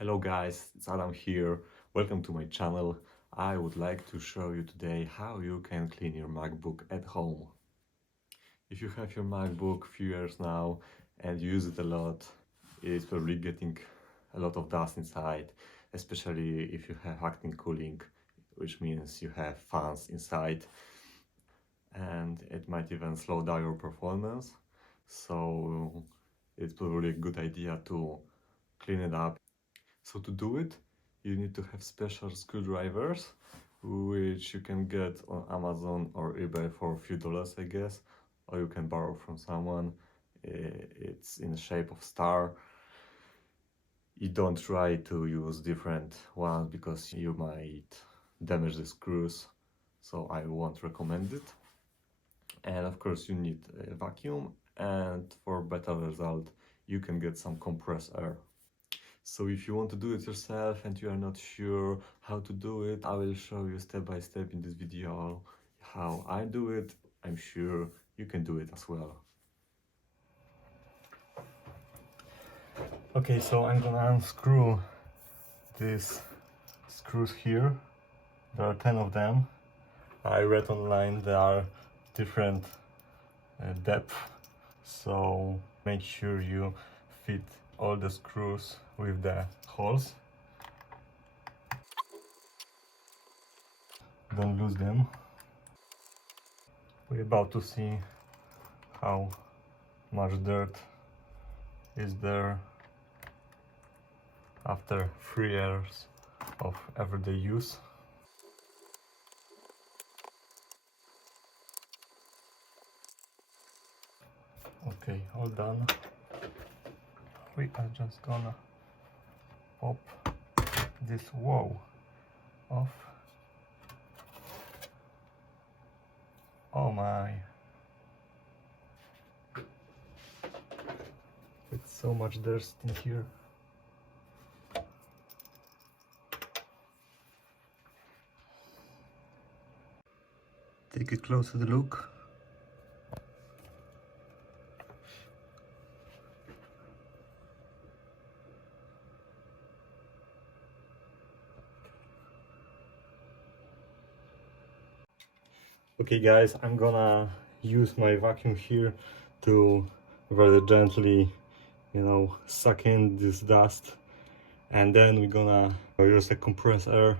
Hello guys, it's Adam here. Welcome to my channel. I would like to show you today how you can clean your MacBook at home. If you have your MacBook few years now and you use it a lot, it's probably getting a lot of dust inside, especially if you have active cooling, which means you have fans inside, and it might even slow down your performance. So it's probably a good idea to clean it up. So to do it, you need to have special screwdrivers, which you can get on Amazon or eBay for a few dollars, I guess, or you can borrow from someone. It's in the shape of star. You don't try to use different ones because you might damage the screws, so I won't recommend it. And of course you need a vacuum, and for better result you can get some compressed air. So if you want to do it yourself and you are not sure how to do it, I will show you step by step in this video how I do it. I'm sure you can do it as well. Okay, so I'm gonna unscrew these screws here. There are 10 of them. I read online there are different depth, so make sure you fit all the screws with the holes. Don't lose them. We're about to see how much dirt is there after 3 years of everyday use. Okay, all done. We are just gonna pop this wall off. Oh my, it's so much dirt in here. Take a closer look. Okay guys, I'm gonna use my vacuum here to very gently, suck in this dust, and then we're gonna use a compressed air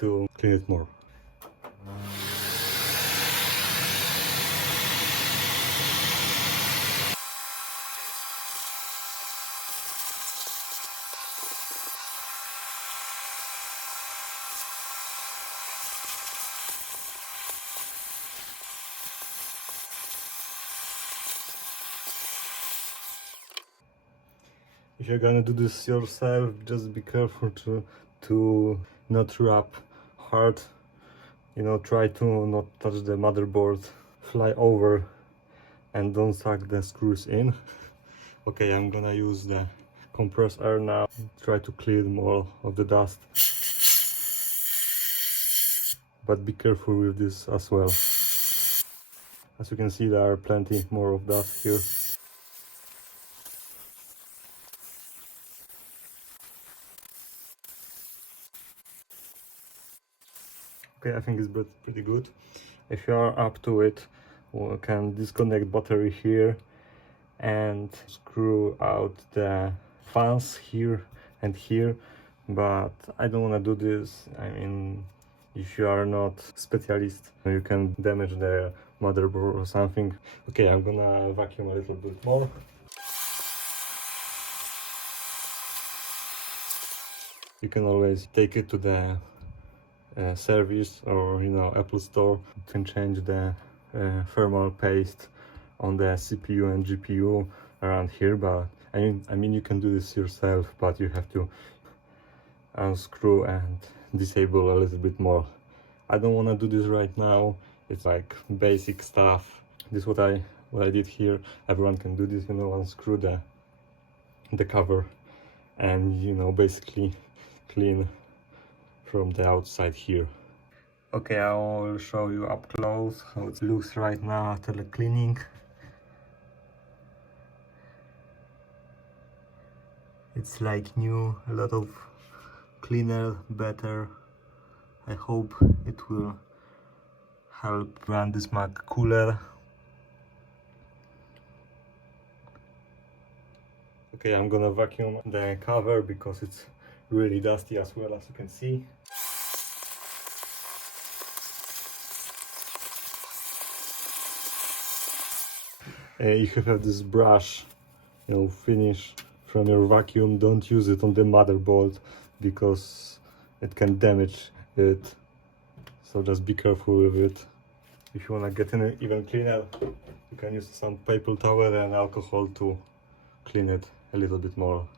to clean it more. If you're gonna do this yourself, just be careful to not rub hard. Try to not touch the motherboard, fly over, and don't suck the screws in. Okay, I'm gonna use the compressed air now. Try to clean more of the dust, but be careful with this as well. As you can see, there are plenty more of dust here. Okay, I think it's pretty good. If you are up to it, we can disconnect battery here and screw out the fans here and here, but I don't want to do this. I mean, if you are not specialist, you can damage the motherboard or something. Okay, I'm gonna vacuum a little bit more. You can always take it to the service or Apple store. You can change the thermal paste on the CPU and GPU around here, but I mean you can do this yourself, but you have to unscrew and disable a little bit more. I don't want to do this right now. It's like basic stuff. This is what I did here. Everyone can do this, unscrew the cover and basically clean from the outside here. Okay, I will show you up close how it looks right now after the cleaning. It's like new, a lot of cleaner, better. I hope it will help run this Mac cooler. Okay, I'm gonna vacuum the cover because it's really dusty as well, as you can see. If you have this brush, finish from your vacuum, don't use it on the motherboard because it can damage it. So just be careful with it. If you wanna get it even cleaner, you can use some paper towel and alcohol to clean it a little bit more.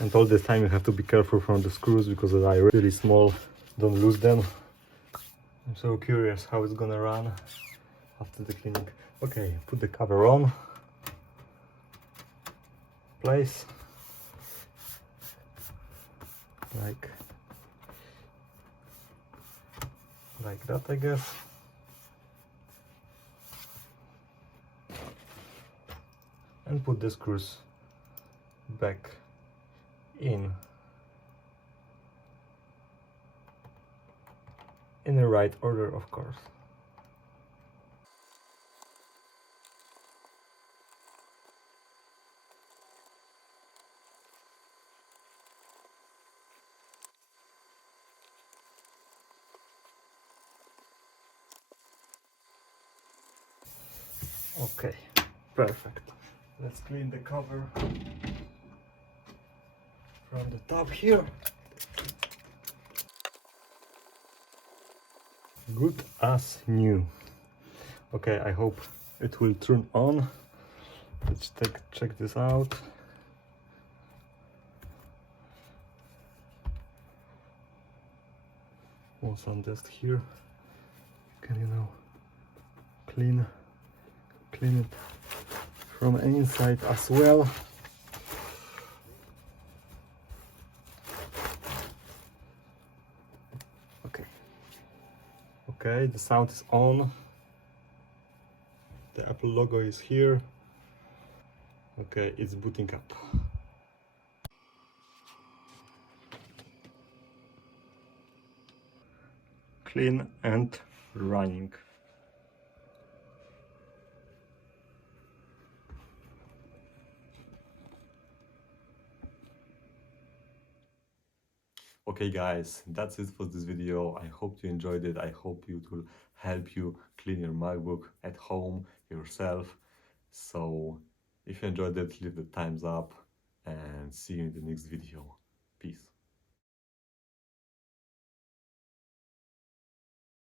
And all this time you have to be careful from the screws because they are really small. Don't lose them. I'm so curious how it's gonna run after the cleaning. Okay, put the cover on. Place. Like that, I guess. And put the screws back in the right order, of course. Okay, perfect. Let's clean the cover from the top here. Good as new. Okay, I hope it will turn on. Let's check this out. Also on just here, you can clean it from inside as well. Okay, the sound is on. The Apple logo is here. Okay, it's booting up. Clean and running. Okay guys, that's it for this video. I hope you enjoyed it. I hope it will help you clean your MacBook at home yourself. So if you enjoyed it, leave the thumbs up and see you in the next video. Peace.